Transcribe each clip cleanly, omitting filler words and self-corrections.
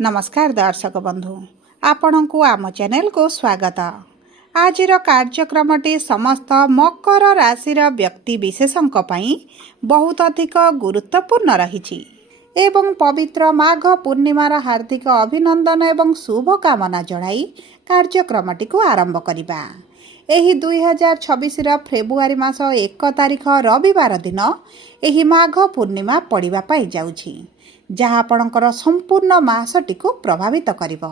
नमस्कार दर्शक बंधु आपण को आम चैनल को स्वागत। आज कार्यक्रमटी समस्त मकर राशि व्यक्ति विशेषों बहुत अधिक गुरुत्वपूर्ण रही एवं पवित्र माघ पूर्णिमार हार्दिक अभिनंदन एवं शुभकामना जणाई कार्यक्रमटी को आरंभ करिबा। एही 2026 फेब्रुआरी मास 1 तारिख रविवार दिन एही माघ पूर्णिमा पड़िबा पाई जाउछि, जहाँ आपणकर संपूर्ण मासटी को प्रभावित करिबो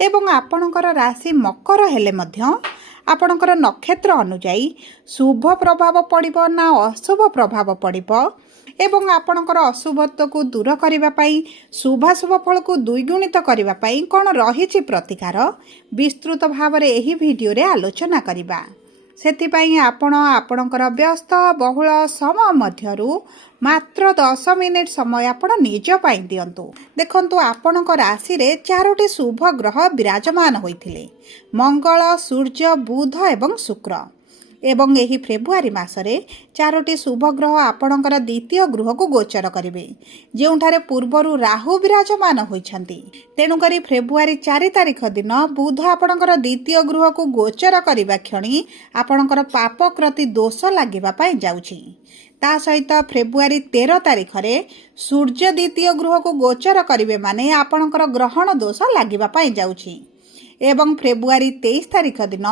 एवं आपणकर राशि मकर हेले मध्य आपणकर नक्षत्र अनुजाई शुभ प्रभाव पड़िबो ना अशुभ प्रभाव पड़िबो एवं आपणकर अशुभत्व को दूर करिबा पाई शुभाशुभ फल को द्विगुणित करिबा पाई कोन रहिछि प्रतिकार विस्तृत भाव रे एही वीडियो रे आलोचना करिबा। सेतिपाई आपण आपणकर व्यस्त बहुल समय मध्यरु मात्र 10 मिनिट समय आपण निज पाई दियंतु। देखंतु आपणक राशि रे 4टी शुभ ग्रह विराजमान होइथिले, मंगल, सूर्य, बुध एवं शुक्र। एवं एही फेब्रुआरी मासरे 4टी शुभ ग्रह आपणकर द्वितीय गृह को गोचर करिवे, जेउठारे पूर्वरु राहु विराजमान होइछंती। तेणुकरी फेब्रुआरी 4 तारिख दिन बुध आपणकर द्वितीय गृह को गोचर करिबा क्षणी आपणकर पाप कृति दोष लागिबा पाई जाउछि। ता सहित फेब्रुआरी 13 तारिख रे सूर्य द्वितीय गृह को गोचर करिवे माने आपणकर ग्रहण दोष लागिबा पाई जाउछि। एवं फेब्रुआरी 23 तारिख दिन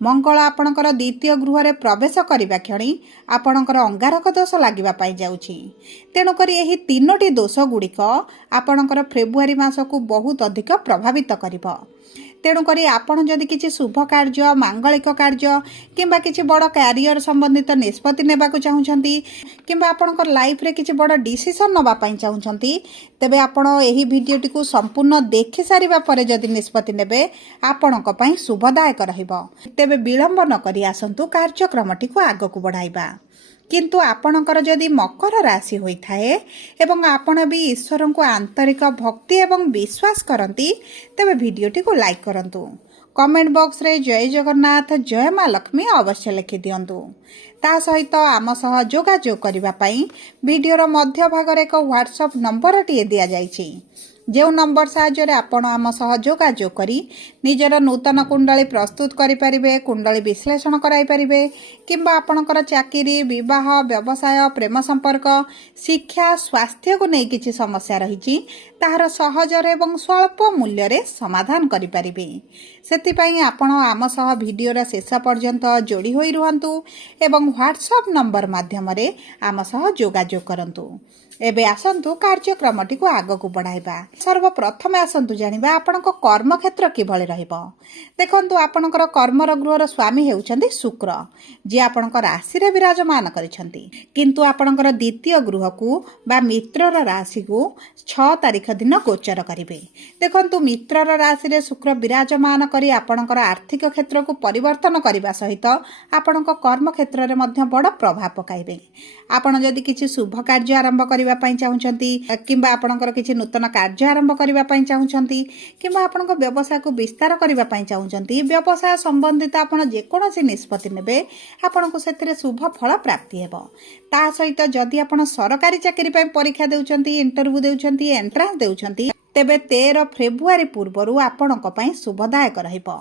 मंगल आपणकर द्वितीय गृह रे प्रवेश करिबा क्षणी आपणकर अंगारक दोष लागिबा पाई जाउछि। तेणुकरी एही 3टी दोष गुड़िक आपणकर फेब्रुआरी मास को बहुत अधिक प्रभावित करिबो। तेणुकरी आपण जदि किछि शुभ कार्य, मांगलिक कार्य किंबा किछि बड़ कैरियर संबंधित निष्पत्ति नेबाकू चाहुछंती किंबा आपणकर लाइफ रे किछि बड़ डिसीजन नबा पाई चाहुछंती, तेबे आपण एही वीडियोटी को संपूर्ण देखि सारिबा परे जदि निष्पत्ति नेबे आपणक पई शुभदायक रहिबो। तेबे विलंब न करी आसंतु कार्यक्रमटी को आगकू बढ़ाइबा। किंतु आपणकर जदि मकर राशि होइथाए एवं आपण भी ईश्वर को आंतरिक भक्ति एवं विश्वास करती, तेबे वीडियोटी को लाइक करंतु। कमेंट बॉक्स रे जय जगन्नाथ, जय माँ लक्ष्मी अवश्य लिखि दियंतु। ता सहित आम सह जोगाजोग करिबा पई वीडियोर मध्य भाग रे एक व्हाट्सएप नंबर टिए दिया जाइछि, जो नंबर साहाय्य आपण आम सह जोगाजोग करी निजर नूतन कुंडली प्रस्तुत करि परिबे, कुंडली विश्लेषण कराई परिबे किंबा आपणकर चाकरी, विवाह, व्यवसाय, प्रेम संपर्क, शिक्षा, स्वास्थ्य को नहीं किछि समस्या रहिछि ताहार सहज एवं स्वल्प मूल्य रे समाधान करि परिबे। सेतिपई आपण आम सह वीडियोर शेष पर्यंत जोड़ी होई रुहंतु एवं व्हाट्सएप नंबर माध्यम रे आम सह जोगाजोग करंतु। एबे आसंतु कार्यक्रमटी को आगकू बढ़ाइबा। सर्वप्रथमे आसंतु जानिबा आपणक कर्म क्षेत्र किभଳି रहिबो। देखंतु आपणकर कर्मर गृहर स्वामी हेउछंती शुक्र, जे आपणक राशि रे विराजमान करिसंती, किंतु आपणकर द्वितीय गृह को बा मित्रर राशि को 6 तारिख दिन गोचर करिवे। देखंतु मित्रर राशि रे शुक्र विराजमान करी आपणकर आर्थिक क्षेत्र को परिवर्तन करिबा सहित आपणक कर्म क्षेत्र रे मध्य बड़ प्रभाव पकाइबे। आपण जदि किछि शुभ कार्य आरंभ करिबा पई चाहुछंती किंबा आपणकर किछि नूतन कार्य आरंभ करिबा पई चाहुछंती किंबा आपणक व्यवसाय को विस्तार करिबा पई चाहुछंती, व्यवसाय संबंधित आपण जे कोनोसी निष्पत्ति नेबे आपणको सेतिरे शुभ फल प्राप्ति हेबो। ता सहित जदि आपण सरकारी चाकरी पई परीक्षा देउछंती, इंटरव्यू देउछंती, एंट्रांस देउछंती, तेबे 13 फेब्रुआरी पूर्वरु आपणक पई शुभदायक रहिबो।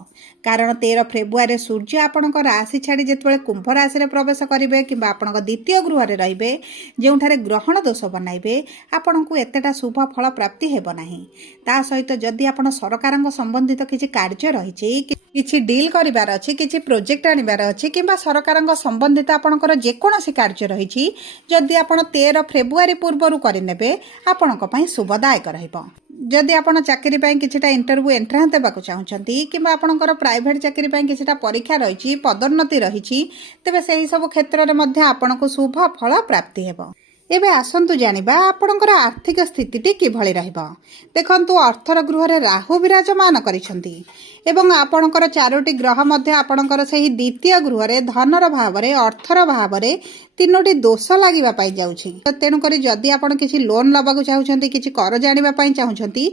कारण 13 फेब्रुआरी सूर्य आपणक राशि छाड़ी जेतबेले कुंभ राशि रे प्रवेश करिवे किंबा आपणक द्वितीय गृह रे रहिबे, जेउठारे ग्रहण दोष बनाइबे, आपणको एतेटा शुभ फल प्राप्ति हेबो नाही। ता सहित जदि आपण सरकारक संबंधित किछि कार्य रहिछि, किछि डील करिवार अछि, किछि प्रोजेक्ट आनिबार अछि किंबा सरकारक संबंधित आपणकर जे कोनोसी कार्य रहिछि, जदि आपण 13 फेब्रुआरी पूर्वरु करिनेबे आपणक पई शुभदायक रहिबो। जदि आपण चाकरी पई किछटा इंटरव्यू एंट्रांस देबाकू चाहुछंती किंबा आपणकर प्राइवेट चाकरी पई किछटा परीक्षा रहिछि, पदोन्नति रहिछि, तेबे सेही सब क्षेत्र रे मध्य आपणको शुभ फल प्राप्ति हेबो। एबे आसंतु जानिबा आपणकर आर्थिक स्थितिटी किभଳି रहिबो। देखंतु अर्थर गृह रे राहु विराजमान करिसंती एवं आपणकर 4टी ग्रह मध्य आपणकर सही द्वितीय गृह रे धनर भाव रे, अर्थर भाव रे ତିନୋଟି ଦୋଷ ଲାଗିବା ପାଇଁ ଯାଉଛି। ତେଣୁକରି ଯଦି ଆପଣ କିଛି ଲୋନ୍ ନେବାକୁ ଚାହୁଁଛନ୍ତି, କିଛି କରଜ ଆଣିବା ପାଇଁ ଚାହୁଁଛନ୍ତି,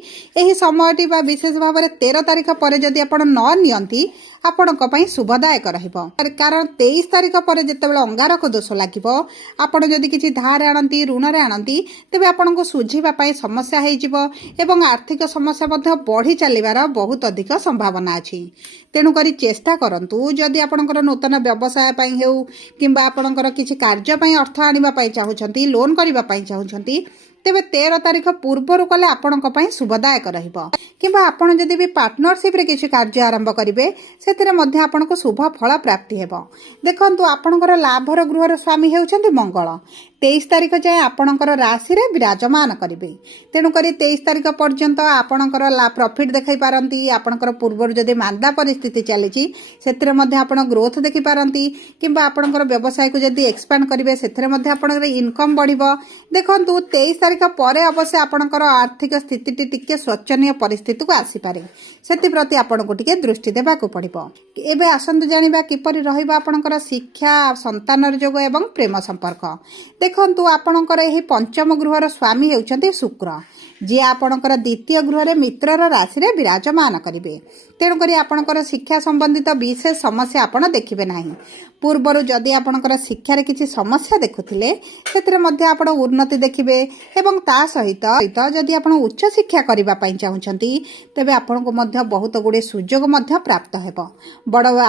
ଏହି ସମୟଟି ବା ବିଶେଷ ଭାବରେ 13 ତାରିଖ ପରେ ଯଦି ଆପଣ ନ ନିଅନ୍ତି ଆପଣଙ୍କ ପାଇଁ ଶୁଭଦାୟକ ରହିବ। କାରଣ 23 ତାରିଖ ପରେ ଯେତେବେଳେ ଅଙ୍ଗାରକ ଦୋଷ ଲାଗିବ, ଆପଣ ଯଦି କିଛି ଧାର ଆଣନ୍ତି, ଋଣରେ ଆଣନ୍ତି, ତେବେ ଆପଣଙ୍କୁ ଶୁଝିବା ପାଇଁ ସମସ୍ୟା ହେଇଯିବ ଏବଂ ଆର୍ଥିକ ସମସ୍ୟା ମଧ୍ୟ ବଢ଼ି ଚାଲିବାର ବହୁତ ଅଧିକ ସମ୍ଭାବନା ଅଛି। ତେଣୁକରି ଚେଷ୍ଟା କରନ୍ତୁ, ଯଦି ଆପଣଙ୍କର ନୂତନ ବ୍ୟବସାୟ ପାଇଁ ହେଉ କିମ୍ବା ଆପଣଙ୍କର କିଛି କାର୍ଯ୍ୟ ପାଇଁ ଅର୍ଥ ଆଣିବା ପାଇଁ ଚାହୁଁଛନ୍ତି, ଲୋନ୍ କରିବା ପାଇଁ ଚାହୁଁଛନ୍ତି, ତେବେ 13 ତାରିଖ ପୂର୍ବରୁ କଲେ ଆପଣଙ୍କ ପାଇଁ ଶୁଭଦାୟକ ରହିବ। କିମ୍ବା ଆପଣ ଯଦି ବି ପାର୍ଟନରସିପ୍ରେ କିଛି କାର୍ଯ୍ୟ ଆରମ୍ଭ କରିବେ, ସେଥିରେ ମଧ୍ୟ ଆପଣଙ୍କୁ ଶୁଭ ଫଳ ପ୍ରାପ୍ତି ହେବ। ଦେଖନ୍ତୁ, ଆପଣଙ୍କର ଲାଭର ଗୃହର ସ୍ୱାମୀ ହେଉଛନ୍ତି ମଙ୍ଗଳ। 23 ତାରିଖ ଯାଏଁ ଆପଣଙ୍କର ରାଶିରେ ବିରାଜମାନ କରିବେ। ତେଣୁକରି 23 ତାରିଖ ପର୍ଯ୍ୟନ୍ତ ଆପଣଙ୍କର ପ୍ରଫିଟ୍ ଦେଖାଇ ପାରନ୍ତି। ଆପଣଙ୍କର ପୂର୍ବରୁ ଯଦି ମାନ୍ଦା ପରିସ୍ଥିତି ଚାଲିଛି, ସେଥିରେ ମଧ୍ୟ ଆପଣ ଗ୍ରୋଥ୍ ଦେଖିପାରନ୍ତି। କିମ୍ବା ଆପଣଙ୍କର ବ୍ୟବସାୟକୁ ଯଦି ଏକ୍ସପାଣ୍ଡ କରିବେ, ସେଥିରେ ମଧ୍ୟ ଆପଣଙ୍କର ଇନକମ୍ ବଢ଼ିବ। ଦେଖନ୍ତୁ, 23 ତାରିଖ ପରେ ଅବଶ୍ୟ ଆପଣଙ୍କର ଆର୍ଥିକ ସ୍ଥିତିଟି ଟିକେ ଶୋଚନୀୟ ପରିସ୍ଥିତିକୁ ଆସିପାରେ। ସେଥିପ୍ରତି ଆପଣଙ୍କୁ ଟିକେ ଦୃଷ୍ଟି ଦେବାକୁ ପଡ଼ିବ। ଏବେ ଆସନ୍ତୁ ଜାଣିବା କିପରି ରହିବ ଆପଣଙ୍କର ଶିକ୍ଷା, ସନ୍ତାନର ଯୋଗ ଏବଂ ପ୍ରେମ ସମ୍ପର୍କ। ଦେଖନ୍ତୁ, ଆପଣଙ୍କର ଏହି ପଞ୍ଚମ ଗୃହର ସ୍ୱାମୀ ହେଉଛନ୍ତି ଶୁକ୍ର, ଯିଏ ଆପଣଙ୍କର ଦ୍ୱିତୀୟ ଗୃହରେ ମିତ୍ରର ରାଶିରେ ବିରାଜମାନ କରିବେ। ତେଣୁକରି ଆପଣଙ୍କର ଶିକ୍ଷା ସମ୍ବନ୍ଧିତ ବିଶେଷ ସମସ୍ୟା ଆପଣ ଦେଖିବେ ନାହିଁ। ପୂର୍ବରୁ ଯଦି ଆପଣଙ୍କର ଶିକ୍ଷାରେ କିଛି ସମସ୍ୟା ଦେଖୁଥିଲେ, ସେଥିରେ ମଧ୍ୟ ଆପଣ ଉନ୍ନତି ଦେଖିବେ ଏବଂ ତା ସହିତ ଯଦି ଆପଣ ଉଚ୍ଚଶିକ୍ଷା କରିବା ପାଇଁ ଚାହୁଁଛନ୍ତି, ତେବେ ଆପଣଙ୍କୁ ମଧ୍ୟ ବହୁତ ଗୁଡ଼ିଏ ସୁଯୋଗ ମଧ୍ୟ ପ୍ରାପ୍ତ ହେବ।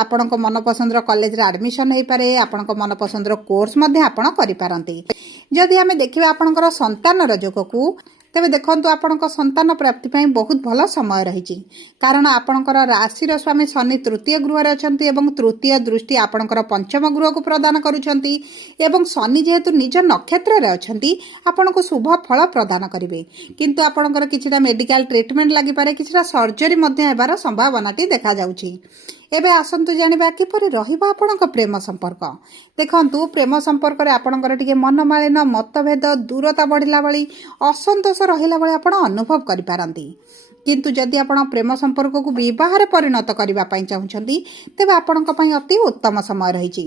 ଆପଣଙ୍କ ମନପସନ୍ଦର କଲେଜରେ ଆଡ଼ମିସନ୍ ହୋଇପାରେ, ଆପଣଙ୍କ ମନପସନ୍ଦର କୋର୍ସ ମଧ୍ୟ ଆପଣ କରିପାରନ୍ତି। ଯଦି ଆମେ ଦେଖିବା ଆପଣଙ୍କର ସନ୍ତାନର ଯୋଗକୁ, ତେବେ ଦେଖନ୍ତୁ, ଆପଣଙ୍କ ସନ୍ତାନ ପ୍ରାପ୍ତି ପାଇଁ ବହୁତ ଭଲ ସମୟ ରହିଛି। କାରଣ ଆପଣଙ୍କର ରାଶିର ସ୍ୱାମୀ ଶନି ତୃତୀୟ ଗୃହରେ ଅଛନ୍ତି ଏବଂ ତୃତୀୟ ଦୃଷ୍ଟି ଆପଣଙ୍କର ପଞ୍ଚମ ଗୃହକୁ ପ୍ରଦାନ କରୁଛନ୍ତି। ଏବଂ ଶନି ଯେହେତୁ ନିଜ ନକ୍ଷତ୍ରରେ ଅଛନ୍ତି, ଆପଣଙ୍କୁ ଶୁଭ ଫଳ ପ୍ରଦାନ କରିବେ। କିନ୍ତୁ ଆପଣଙ୍କର କିଛିଟା ମେଡ଼ିକାଲ ଟ୍ରିଟମେଣ୍ଟ ଲାଗିପାରେ, କିଛିଟା ସର୍ଜରୀ ମଧ୍ୟ ହେବାର ସମ୍ଭାବନାଟି ଦେଖାଯାଉଛି। ଏବେ ଆସନ୍ତୁ ଜାଣିବା କିପରି ରହିବ ଆପଣଙ୍କ ପ୍ରେମ ସମ୍ପର୍କ। ଦେଖନ୍ତୁ, ପ୍ରେମ ସମ୍ପର୍କରେ ଆପଣଙ୍କର ଟିକେ ମନମାଳିନ, ମତଭେଦ, ଦୂରତା ବଢ଼ିଲା ଭଳି, ଅସନ୍ତୋଷ ରହିଲା ଭଳି ଆପଣ ଅନୁଭବ କରିପାରନ୍ତି। କିନ୍ତୁ ଯଦି ଆପଣ ପ୍ରେମ ସମ୍ପର୍କକୁ ବିବାହରେ ପରିଣତ କରିବା ପାଇଁ ଚାହୁଁଛନ୍ତି, ତେବେ ଆପଣଙ୍କ ପାଇଁ ଅତି ଉତ୍ତମ ସମୟ ରହିଛି।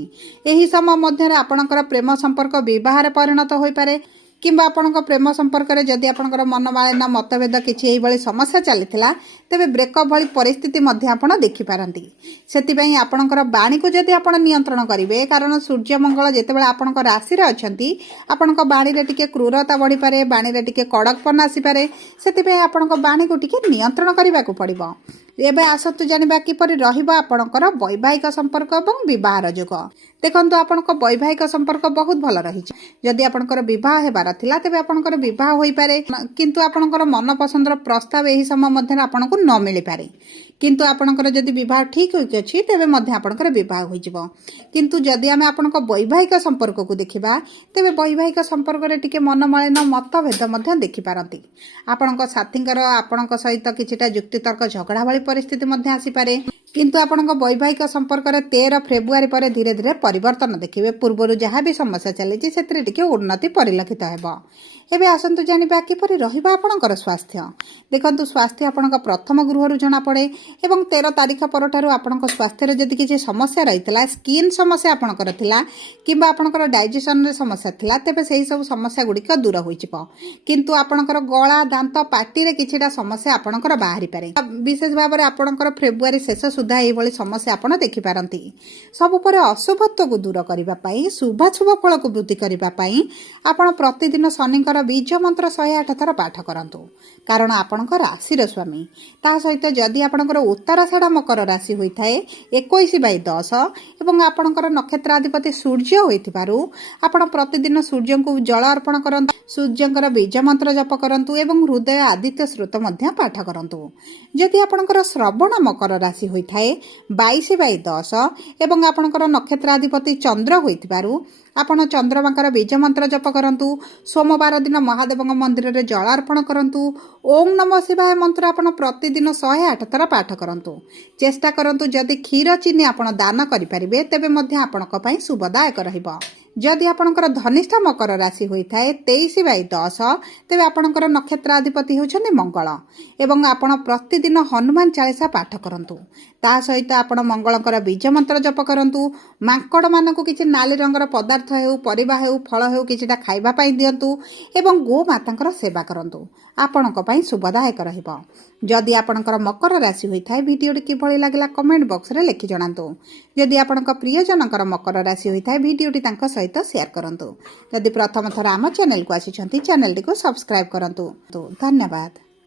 ଏହି ସମୟ ମଧ୍ୟରେ ଆପଣଙ୍କର ପ୍ରେମ ସମ୍ପର୍କ ବିବାହରେ ପରିଣତ ହୋଇପାରେ। କିମ୍ବା ଆପଣଙ୍କ ପ୍ରେମ ସମ୍ପର୍କରେ ଯଦି ଆପଣଙ୍କର ମନମାଳିନ, ମତଭେଦ କିଛି ଏହିଭଳି ସମସ୍ୟା ଚାଲିଥିଲା, ତେବେ ବ୍ରେକଅପ୍ ଭଳି ପରିସ୍ଥିତି ମଧ୍ୟ ଆପଣ ଦେଖିପାରନ୍ତି। ସେଥିପାଇଁ ଆପଣଙ୍କର ବାଣୀକୁ ଯଦି ଆପଣ ନିୟନ୍ତ୍ରଣ କରିବେ, କାରଣ ସୂର୍ଯ୍ୟମଙ୍ଗଳ ଯେତେବେଳେ ଆପଣଙ୍କ ରାଶିରେ ଅଛନ୍ତି, ଆପଣଙ୍କ ବାଣୀରେ ଟିକେ କ୍ରୂରତା ବଢ଼ିପାରେ, ବାଣୀରେ ଟିକେ କଡ଼କପନ ଆସିପାରେ। ସେଥିପାଇଁ ଆପଣଙ୍କ ବାଣୀକୁ ଟିକେ ନିୟନ୍ତ୍ରଣ କରିବାକୁ ପଡ଼ିବ। ଏବେ ଆସନ୍ତୁ ଜାଣିବା କିପରି ରହିବ ଆପଣଙ୍କର ବୈବାହିକ ସମ୍ପର୍କ ଏବଂ ବିବାହର ଯୋଗ। ଦେଖନ୍ତୁ, ଆପଣଙ୍କ ବୈବାହିକ ସମ୍ପର୍କ ବହୁତ ଭଲ ରହିଛି। ଯଦି ଆପଣଙ୍କର ବିବାହ ହେବାର ଥିଲା, ତେବେ ଆପଣଙ୍କର ବିବାହ ହୋଇପାରେ। କିନ୍ତୁ ଆପଣଙ୍କର ମନପସନ୍ଦର ପ୍ରସ୍ତାବ ଏହି ସମୟ ମଧ୍ୟରେ ଆପଣଙ୍କୁ ନ ମିଳିପାରେ। କିନ୍ତୁ ଆପଣଙ୍କର ଯଦି ବିବାହ ଠିକ୍ ହୋଇଛି, ତେବେ ମଧ୍ୟ ଆପଣଙ୍କର ବିବାହ ହୋଇଯିବ। କିନ୍ତୁ ଯଦି ଆମେ ଆପଣଙ୍କ ବୈବାହିକ ସମ୍ପର୍କକୁ ଦେଖିବା, ତେବେ ବୈବାହିକ ସମ୍ପର୍କରେ ଟିକେ ମନମାଳିନ, ମତଭେଦ ମଧ୍ୟ ଦେଖିପାରନ୍ତି। ଆପଣଙ୍କ ସାଥୀଙ୍କର ଆପଣଙ୍କ ସହିତ କିଛିଟା ଯୁକ୍ତିତର୍କ, ଝଗଡ଼ା ଭଳି ପରିସ୍ଥିତି ମଧ୍ୟ ଆସିପାରେ। କିନ୍ତୁ ଆପଣଙ୍କ ବୈବାହିକ ସମ୍ପର୍କରେ 13 ଫେବୃଆରୀ ପରେ ଧୀରେ ଧୀରେ ପରିବର୍ତ୍ତନ ଦେଖିବେ। ପୂର୍ବରୁ ଯାହା ବି ସମସ୍ୟା ଚାଲିଛି, ସେଥିରେ ଟିକେ ଉନ୍ନତି ପରିଲକ୍ଷିତ ହେବ। ଏବେ ଆସନ୍ତୁ ଜାଣିବା କିପରି ରହିବ ଆପଣଙ୍କର ସ୍ୱାସ୍ଥ୍ୟ। ଦେଖନ୍ତୁ, ସ୍ୱାସ୍ଥ୍ୟ ଆପଣଙ୍କ ପ୍ରଥମ ଗୃହରୁ ଜଣାପଡ଼େ ଏବଂ 13 ତାରିଖ ପରଠାରୁ ଆପଣଙ୍କ ସ୍ୱାସ୍ଥ୍ୟରେ ଯଦି କିଛି ସମସ୍ୟା ରହିଥିଲା, ସ୍କିନ୍ ସମସ୍ୟା ଆପଣଙ୍କର ଥିଲା କିମ୍ବା ଆପଣଙ୍କର ଡାଇଜେସନରେ ସମସ୍ୟା ଥିଲା, ତେବେ ସେହି ସବୁ ସମସ୍ୟା ଗୁଡ଼ିକ ଦୂର ହୋଇଯିବ। କିନ୍ତୁ ଆପଣଙ୍କର ଗଳା, ଦାନ୍ତ, ପାଟିରେ କିଛିଟା ସମସ୍ୟା ଆପଣଙ୍କର ବାହାରିପାରେ। ବିଶେଷ ଭାବରେ ଆପଣଙ୍କର ଫେବୃଆରୀ ଶେଷ ସୁଦ୍ଧା ଏହିଭଳି ସମସ୍ୟା ଆପଣ ଦେଖିପାରନ୍ତି। ସବୁପରେ ଅଶୁଭତ୍ୱକୁ ଦୂର କରିବା ପାଇଁ, ଶୁଭାଶୁଭ ଫଳକୁ ବୃଦ୍ଧି କରିବା ପାଇଁ ଆପଣ ପ୍ରତିଦିନ ଶନିଙ୍କର ବୀଜ ମନ୍ତ୍ର 108 ଥର ପାଠ କରନ୍ତୁ। କାରଣ ଆପଣଙ୍କ ରାଶିର ସ୍ୱାମୀ। ତା ସହିତ ଯଦି ଆପଣଙ୍କର ଉତ୍ତରାଷାଢ଼ ମକର ରାଶି ହୋଇଥାଏ, 21/10 ଏବଂ ଆପଣଙ୍କର ନକ୍ଷତ୍ରାଧିପତି ସୂର୍ଯ୍ୟ ହୋଇଥିବାରୁ ଆପଣ ପ୍ରତିଦିନ ସୂର୍ଯ୍ୟଙ୍କୁ ଜଳ ଅର୍ପଣ କରନ୍ତୁ, ସୂର୍ଯ୍ୟଙ୍କର ବୀଜ ମନ୍ତ୍ର ଜପ କରନ୍ତୁ ଏବଂ ହୃଦୟ ଆଦିତ୍ୟ ସ୍ରୋତ ମଧ୍ୟ ପାଠ କରନ୍ତୁ। ଯଦି ଆପଣଙ୍କର ଶ୍ରବଣ ମକର ରାଶି ହୋଇଥାଏ, 22/10 ଏବଂ ଆପଣଙ୍କର ନକ୍ଷତ୍ରାଧିପତି ଚନ୍ଦ୍ର ହୋଇଥିବାରୁ ଆପଣ ଚନ୍ଦ୍ରମାଙ୍କର ବୀଜ ମନ୍ତ୍ର ଜପ କରନ୍ତୁ। ସୋମବାର ଦିନ ମହାଦେବଙ୍କ ମନ୍ଦିରରେ ଜଳ ଅର୍ପଣ କରନ୍ତୁ। ଓಂ ନମଃ ଶିବାୟ ମନ୍ତ୍ର ଆପଣ ପ୍ରତିଦିନ 108 ଥର ପାଠ କରନ୍ତୁ। ଚେଷ୍ଟା କରନ୍ତୁ, ଯଦି କ୍ଷୀର ଚିନି ଆପଣ ଦାନ କରିପାରିବେ, ତେବେ ମଧ୍ୟ ଆପଣଙ୍କ ପାଇଁ ଶୁଭଦାୟକ ରହିବ। जदि आपणकर धनिष्ठ मकर राशि होता है 23/10 तेज आपणकर नक्षत्राधिपति होउछन्ति मंगल एवं आपण प्रतिदिन हनुमान चालीसा पाठ करंतु। ता सहित आपण मंगलकर बीज मंत्र जप करंतु। मांकड़ मानकु किछि नाली रंगर पदार्थ हेउ परिबा हेउ फल हेउ किछिटा खाइबा पई दियंतु एवं गो मातांकर सेवा करंतु। आपणक पई शुभदायक रहिबो। जदि आपणकर मकर राशि होता है वीडियोटी किभଳି लागला कमेंट बॉक्स रे लिखि जणांतु। जदि आपणक प्रियजनकर मकर राशि होता है वीडियोटी तांको सहित शेयर करंतु। जदि प्रथम थर आम चैनल को आसी चैनल को सब्सक्राइब करंतु। धन्यवाद।